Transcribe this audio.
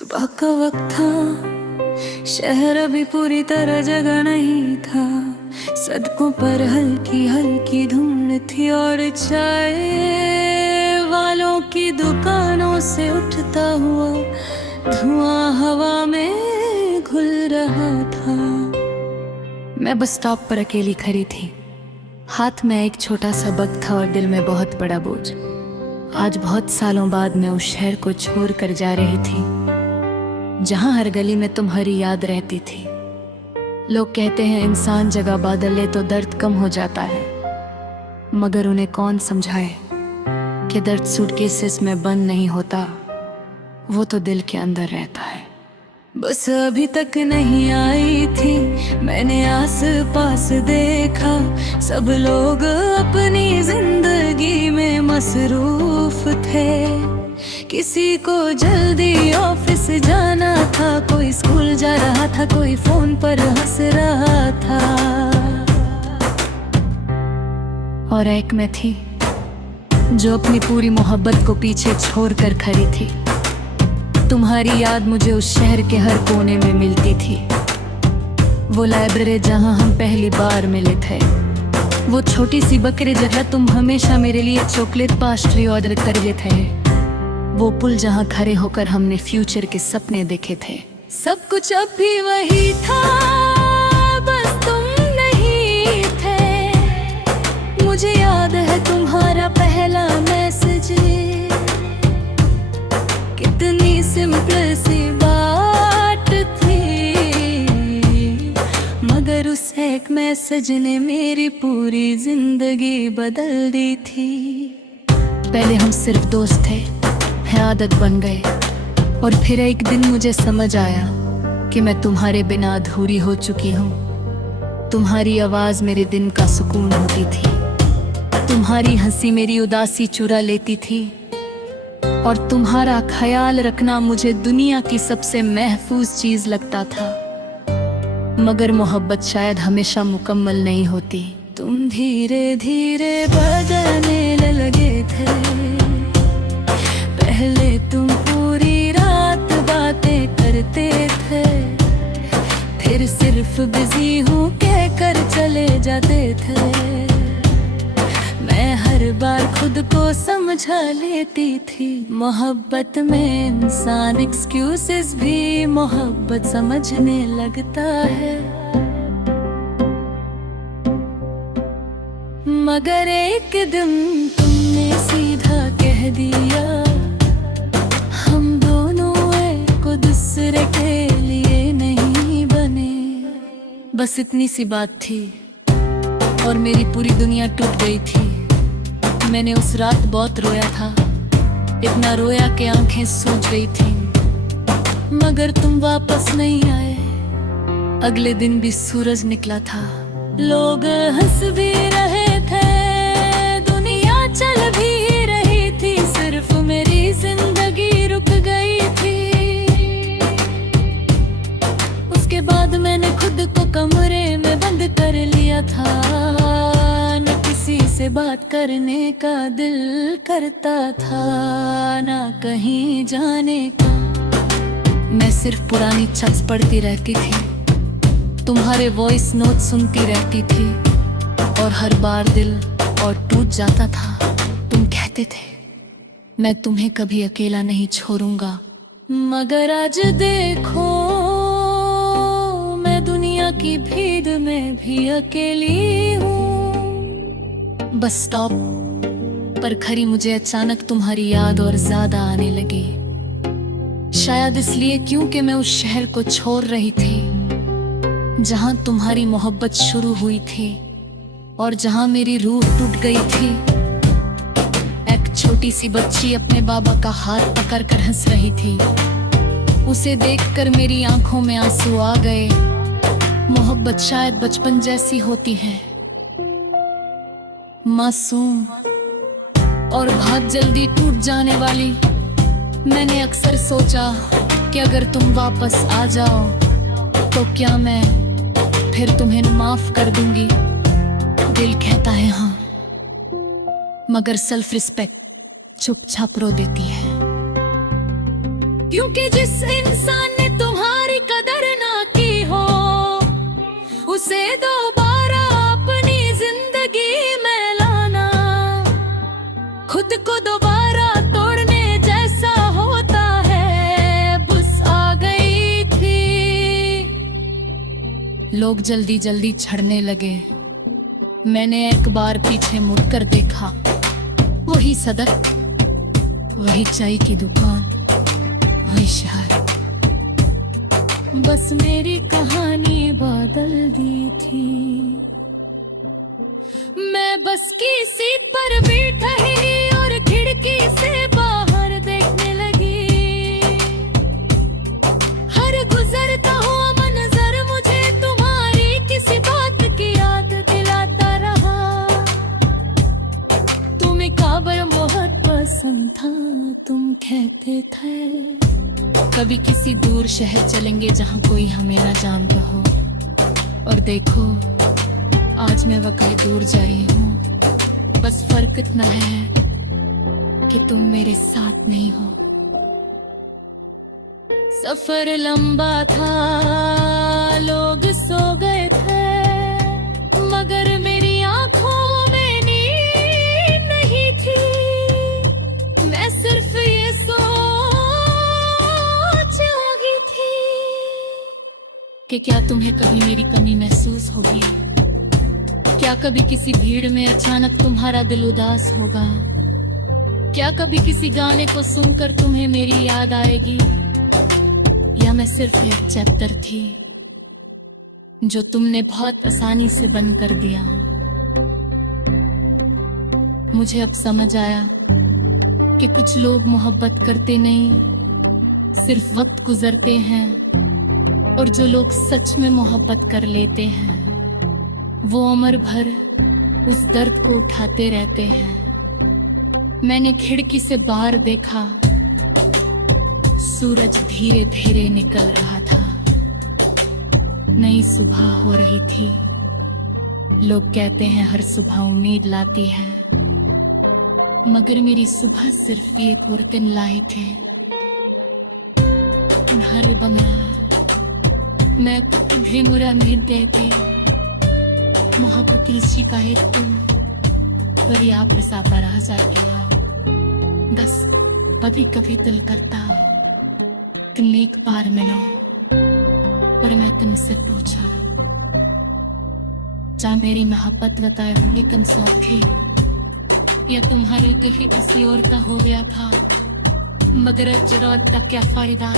सुबह का वक्त था, शहर अभी पूरी तरह जगा नहीं था। सड़कों पर हल्की हल्की धूम थी और चाय वालों की दुकानों से उठता हुआ धुआं हवा में घुल रहा था। मैं बस स्टॉप पर अकेली खड़ी थी। हाथ में एक छोटा सा बग था और दिल में बहुत बड़ा बोझ। आज बहुत सालों बाद मैं उस शहर को छोड़ कर जा रही थी जहां हर गली में तुम्हारी याद रहती थी। लोग कहते हैं इंसान जगह बदले तो दर्द कम हो जाता है, मगर उन्हें कौन समझाए कि दर्द सूटकेसेस में बंद नहीं होता, वो तो दिल के अंदर रहता है। बस अभी तक नहीं आई थी, मैंने आस पास देखा, सब लोग अपनी जिंदगी में मसरूफ थे। किसी को जल्दी ऑफिस जाना था, कोई स्कूल जा रहा था, कोई फोन पर हंस रहा था। और एक मैं थी जो अपनी पूरी मोहब्बत को पीछे छोड़ कर खड़ी थी। तुम्हारी याद मुझे उस शहर के हर कोने में मिलती थी। वो लाइब्रेरी जहां हम पहली बार मिले थे, वो छोटी सी बकरी जगह तुम हमेशा मेरे लिए चॉकलेट पास्ट्री ऑर्डर कर लेते थे, वो पुल जहां खड़े होकर हमने फ्यूचर के सपने देखे थे। सब कुछ अब भी वही था, बस तुम नहीं थे। मुझे याद है तुम्हारा पहला मैसेज, कितनी सिंपल सी बात थी, मगर उस एक मैसेज ने मेरी पूरी जिंदगी बदल दी थी। पहले हम सिर्फ दोस्त थे, है आदत बन गए, और फिर एक दिन मुझे समझ आया कि मैं तुम्हारे बिना अधूरी हो चुकी हूँ। तुम्हारी आवाज मेरे दिन का सुकून होती थी, तुम्हारी हंसी मेरी उदासी चुरा लेती थी, और तुम्हारा ख्याल रखना मुझे दुनिया की सबसे महफूज चीज लगता था। मगर मोहब्बत शायद हमेशा मुकम्मल नहीं होती। तुम धीरे धीरे बदलने लगे थे, पहले तुम पूरी रात बातें करते थे, फिर सिर्फ बिजी हूँ कहकर चले जाते थे। मैं हर बार खुद को समझा लेती थी, मोहब्बत में इंसान एक्सक्यूजेस भी मोहब्बत समझने लगता है। मगर एक दिन तुमने सीधा कह दिया, हम दोनों एक दूसरे के लिए नहीं बने। बस इतनी सी बात थी और मेरी पूरी दुनिया टूट गई थी। मैंने उस रात बहुत रोया था, इतना रोया कि आंखें सूज गई थी, मगर तुम वापस नहीं आए। अगले दिन भी सूरज निकला था, लोग हंस भी रहे थे, दुनिया चल भी रही थी, सिर्फ मेरी जिंदगी रुक गई थी। उसके बाद मैंने खुद को कमरे में बंद कर लिया था, न किसी से बात करने का दिल करता था, ना कहीं जाने का। मैं सिर्फ पुरानी चट्स पढ़ती रहती थी, तुम्हारे वॉइस नोट सुनती रहती थी, और हर बार दिल और टूट जाता था। तुम कहते थे मैं तुम्हें कभी अकेला नहीं छोड़ूंगा, मगर आज देखो मैं दुनिया की भीड़ में भी अकेली हूँ। बस स्टॉप पर खड़ी मुझे अचानक तुम्हारी याद और ज्यादा आने लगी। शायद इसलिए क्योंकि मैं उस शहर को छोड़ रही थी जहां तुम्हारी मोहब्बत शुरू हुई थी और जहां मेरी रूह टूट गई थी। एक छोटी सी बच्ची अपने बाबा का हाथ पकड़कर हंस रही थी, उसे देखकर मेरी आंखों में आंसू आ गए। मोहब्बत शायद बचपन जैसी होती है, मासूम और बहुत जल्दी टूट जाने वाली। मैंने अक्सर सोचा कि अगर तुम वापस आ जाओ तो क्या मैं फिर तुम्हें माफ कर दूंगी। दिल कहता है हाँ, मगर सेल्फ रिस्पेक्ट चुपचाप रो देती है। क्योंकि जिस इंसान ने तुम्हारी कदर ना की हो, उसे दोबारा अपनी जिंदगी में लाना खुद को दोबारा तोड़ने जैसा होता है। बस आ गई थी। लोग जल्दी जल्दी छड़ने लगे। मैंने एक बार पीछे मुड़कर देखा, वही सड़क, वही चाय की दुकान, वही शहर। बस मेरी कहानी बदल दी थी। मैं बस की सीट पर बैठी और खिड़की से बाहर देखने लगी। हर गुजरता हुआ मंजर मुझे तुम्हारी किसी बात की याद दिलाता रहा। तुम्हें काबर बहुत पसंद था, तुम कहते थे कभी किसी दूर शहर चलेंगे जहां कोई हमें ना जानता हो। और देखो आज मैं वक़्त दूर जा रही हूँ। बस फर्क इतना है कि तुम मेरे साथ नहीं हो। सफर लंबा था, लोग सो गए थे, मगर मेरी आंखों में नींद नहीं थी। मैं सिर्फ ये सोच लगी थी कि क्या तुम्हें कभी मेरी कमी महसूस होगी। क्या कभी किसी भीड़ में अचानक तुम्हारा दिल उदास होगा। क्या कभी किसी गाने को सुनकर तुम्हें मेरी याद आएगी। या मैं सिर्फ एक चैप्टर थी जो तुमने बहुत आसानी से बंद कर दिया। मुझे अब समझ आया कि कुछ लोग मोहब्बत करते नहीं, सिर्फ वक्त गुजरते हैं। और जो लोग सच में मोहब्बत कर लेते हैं, वो उम्र भर उस दर्द को उठाते रहते हैं। मैंने खिड़की से बाहर देखा, सूरज धीरे धीरे निकल रहा था। नई सुबह हो रही थी। लोग कहते हैं हर सुबह उम्मीद लाती है, मगर मेरी सुबह सिर्फ एक और दिन लाई थे। हर बंगला मैं तुम्हें बुरा नहीं देती। मोहब्बत की शिकायत तुम पर या प्रसा पर आ जाती है। बस कभी कभी दिल करता तुम एक बार मिलो। पर मैं तुमसे पूछा, क्या मेरी मोहब्बत बताए हुए कम सौखी, या तुम्हारे दिल ही किसी और का हो गया था। मगर अब जरूरत का क्या फायदा।